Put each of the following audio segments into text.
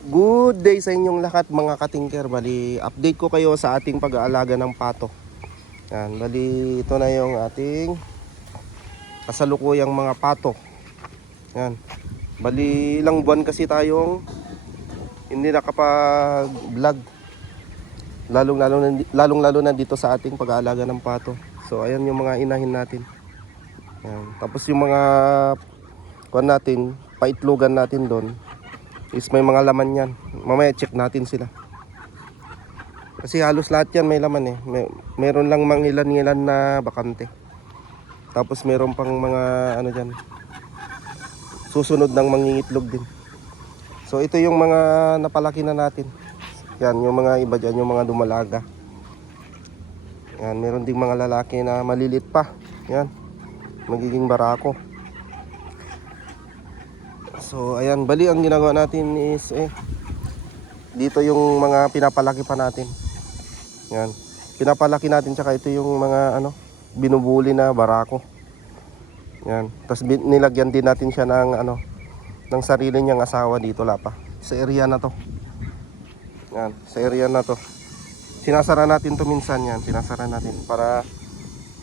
Good day sa inyong lahat mga katingker. Bali, update ko kayo sa ating pag-aalaga ng pato. Yan, bali ito na yung ating kasalukuyang mga pato. Yan. Bali ilang buwan kasi tayong hindi nakapag-vlog. Lalong-lalo na dito sa ating pag-aalaga ng pato. So ayan yung mga inahin natin. Yan. Tapos yung mga kuwan natin, paitlogan natin doon is may mga laman yan. Mamaya check natin sila. Kasi halos lahat yan may laman eh. Meron lang mangilan-ngilan na bakante. Tapos meron pang mga ano dyan, susunod ng mangingitlog din. So ito yung mga napalaki na natin. Yan, yung mga iba dyan, yung mga dumalaga. Yan, meron ding mga lalaki na malilit pa. Yan, magiging barako. So ayan, bali ang ginagawa natin is dito yung mga pinapalaki pa natin. Yan, pinapalaki natin, tsaka ito yung mga ano, binubuli na barako. Yan, tapos nilagyan din natin siya ng ano, ng sarili niyang asawa dito lapa. Sa area na to. Yan, sa area na to. Sinasara natin to minsan, yan, sinasara natin para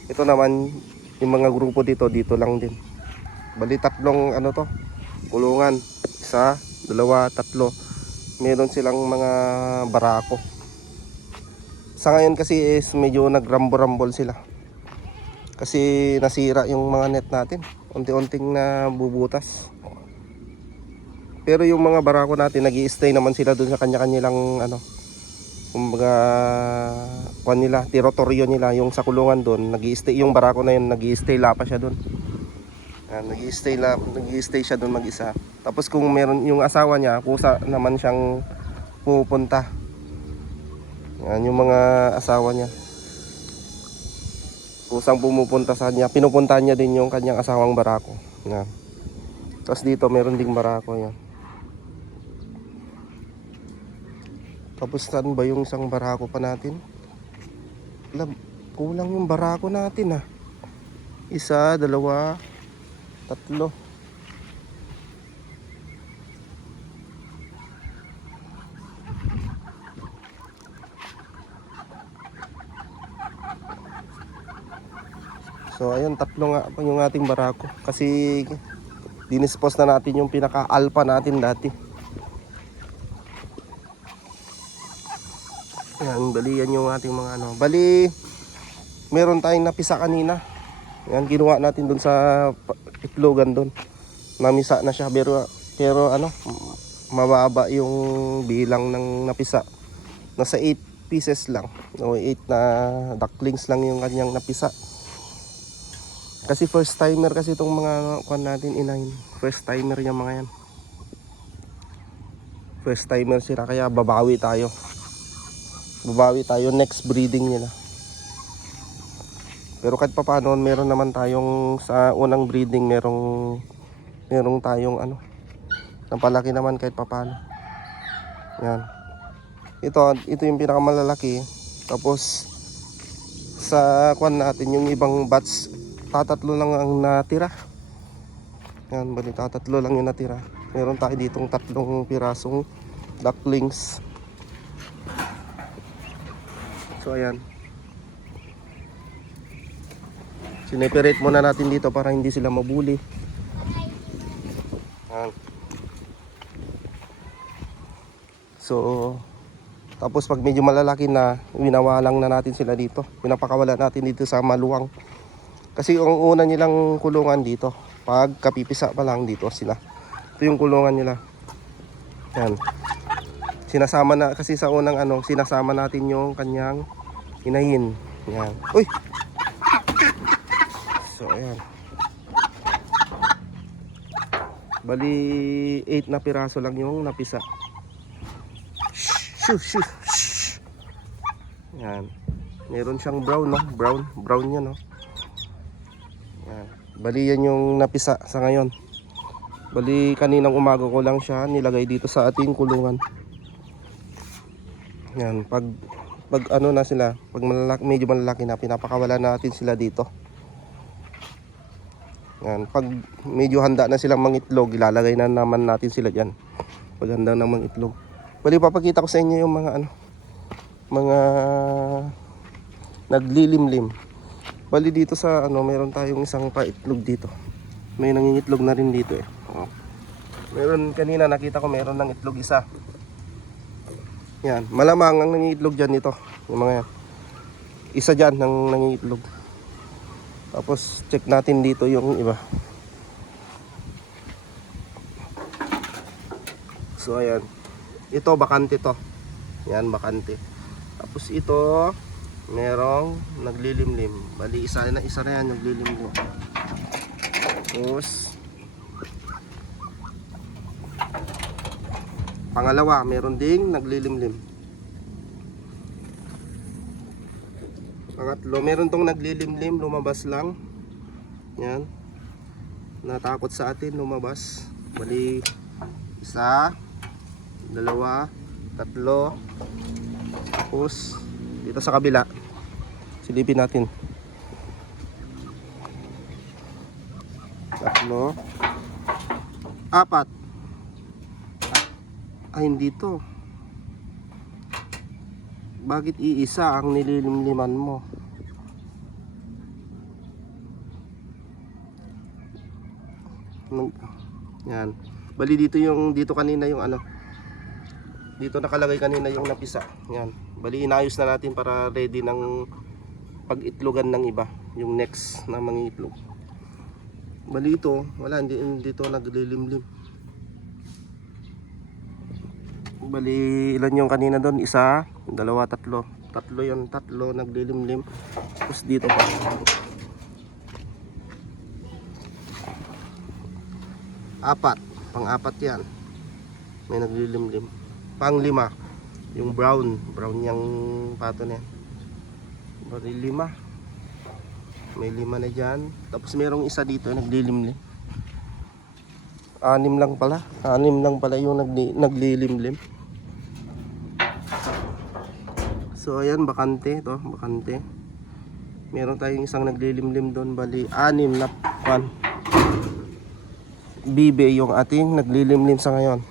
ito naman yung mga grupo dito lang din. Bali tatlong ano to, kulungan. Isa, dalawa, tatlo. Meron silang mga barako. Sa ngayon kasi is medyo nagrambo-rambol sila. Kasi nasira yung mga net natin. Unti-unting nabubutas. Pero yung mga barako natin, nag-i-stay naman sila dun sa kanya-kanyilang ano, kumbaga kuan nila, teritoryo nila, yung sa kulungan doon, nag-i-stay yung barako na yun, nag-i-stay lapa siya doon. Nag-i-stay siya doon mag-isa. Tapos kung meron yung asawa niya, kusa naman siyang pupunta. Yan yung mga asawa niya. Kusang pumupunta sa kanya, pinupuntahan niya din yung kanyang asawang barako. Yan. Tapos dito meron ding barako yan. Tapos saan ba yung isang barako pa natin? Kulang yung barako natin ah. Isa, dalawa, tatlo. So ayun, tatlo nga pa yung ating barako. Kasi dinispose na natin yung pinaka-alpha natin dati. Yan, bali yan yung ating mga ano. Bali, meron tayong napisa kanina. Yan, ginawa natin dun sa itlogan dun. Namisa na siya, pero ano, mababa yung bilang ng napisa. Nasa 8 pieces lang. O 8 na ducklings lang yung kanyang napisa. Kasi first timer kasi itong mga kuan natin, inahin. First timer yung mga yan. First timer sila, kaya babawi tayo. Next breeding nila. Pero kahit pa paano, meron naman tayong sa unang breeding, merong tayong ano, napalaki naman kahit pa paano. Yan. Ito yung pinakamalalaki. Tapos sa kuan natin, yung ibang batch, tatatlo lang ang natira. Yan, bali tatatlo lang yung natira. Meron tayo ditong tatlong pirasong ducklings. So ayan, sineperate muna natin dito para hindi sila mabuli. Ayan. So tapos pag medyo malalaki na, winawalang na natin sila dito. Pinapakawala natin dito sa maluwang. Kasi yung una nilang kulungan dito, pag kapipisa pa lang dito sila. Ito yung kulungan nila. Yan. Sinasama na kasi sa unang ano, sinasama natin yung kanyang inahin. Yan. Uy. So ayan. Bali 8 na piraso lang yung napisa. Shh. Yan. Meron siyang brown, no? Brown yan, no? Yan. Bali yan yung napisa sa ngayon. Bali kaninang umaga ko lang siya nilagay dito sa ating kulungan. Yan, pag ano na sila, pag medyo malalaki na, pinapakawala natin sila dito. Yan, pag medyo handa na silang mangitlog, ilalagay na naman natin sila diyan. Pag handa na mangitlog. Bali papakita ko sa inyo yung mga ano, mga naglilimlim. Bali dito sa ano, meron tayong isang paitlog dito. May nangingitlog na rin dito eh. Oh. Meron kanina nakita ko meron ng itlog isa. Yan, malamang ang nangingitlog diyan nito, yung mga yan. Isa diyan ng nangingitlog. Tapos check natin dito yung iba. So ayan. Ito bakante to. Yan bakante. Tapos ito merong naglilimlim. Bali isa na yan naglilimlim. Tapos pangalawa, meron ding naglilimlim. Pangatlo, meron tong naglilimlim, lumabas lang. Yan. Natakot sa atin, lumabas. Bali, isa, dalawa, tatlo. Tapos, dito sa kabila, silipin natin. Tatlo. Apat. Ay, hindi to. Bakit iisa ang nililimliman mo? Yan. Bali dito yung dito kanina yung ano. Dito nakalagay kanina yung napisa. Yan. Bali inayos na natin para ready ng pag-itlogan ng iba, yung next na mangitlog. Bali ito, wala hindi dito naglilimlim. Bali ilan yung kanina doon? Isa, dalawa, tatlo. Tatlo yun, tatlo naglilimlim. Tapos dito pa. Apat, pang-apat yan. May naglilimlim. Pang-lima, yung brown yung pato na yan. Bali lima. May lima na dyan. Tapos merong isa dito naglilimlim. Anim lang pala yung naglilimlim. So ayan, bakante to, bakante. Meron tayong isang naglilimlim doon, bali anim na pan. Bibe yung ating naglilimlim sa ngayon.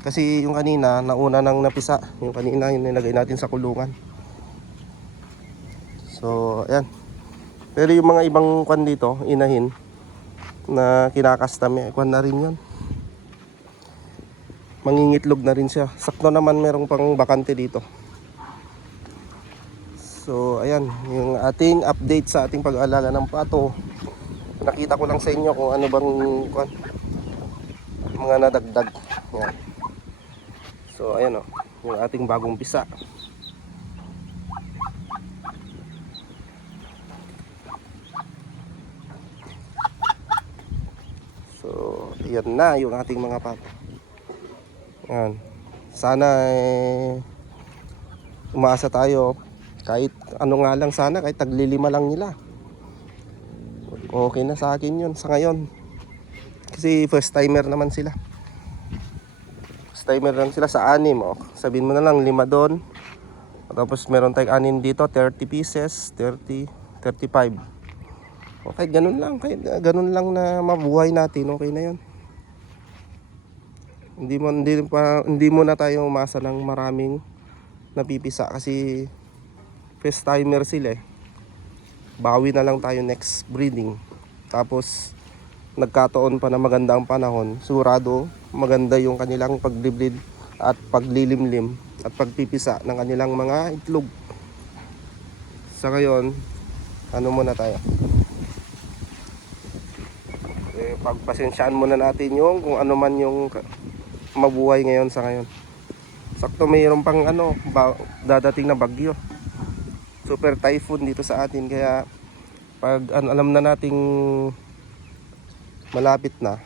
Kasi yung kanina, nauna nang napisa. Yung kanina yung nilagay natin sa kulungan. So ayan. Pero yung mga ibang kwan dito, inahin na kinakastam, kwan na rin yun. Mangingitlog na rin siya. Sakto naman merong pang bakante dito. So ayan, yung ating update sa ating pag-aalaga ng pato. Nakita ko lang sa inyo kung ano bang mga nadagdag. Yan. So ayan o, yung ating bagong pisa. So ayan na yung ating mga pato. Yan. Sana umaasa tayo kahit ano nga lang, sana kahit taglilima lang nila. Okay na sa akin yun sa ngayon. Kasi first timer naman sila. First timer lang sila sa anim. Oh. Sabihin mo na lang 5 doon. Tapos meron tayong anim dito, 30 pieces, 30, 35. Okay, ganun lang. Kahit ganun lang na mabuhay natin, okay na yun. Hindi mo na tayo umasa ng maraming napipisa kasi first timer sila eh. Bawi na lang tayo next breeding. Tapos nagkataon pa na maganda ang panahon, sigurado maganda yung kanilang pagbibreed at paglilimlim at pagpipisa ng kanilang mga itlog. Sa ngayon, ano muna tayo? Pagpasensyaan muna natin yung kung ano man yung mabuhay ngayon sa ngayon. Sakto mayroon pang dadating na bagyo. Super typhoon dito sa atin, kaya pag alam na nating malapit na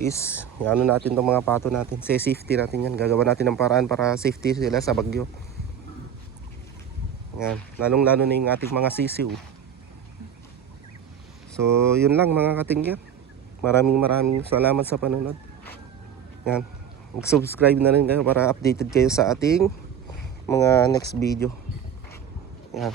is natin tong mga pato natin, safety natin yan, gagawa natin ng paraan para safety sila sa bagyo. Yan, lalong lalo na yung ating mga sisiw. So yun lang mga katingger, maraming salamat sa panonood. Yan, mag-subscribe na rin kayo para updated kayo sa ating mga next video. Yan.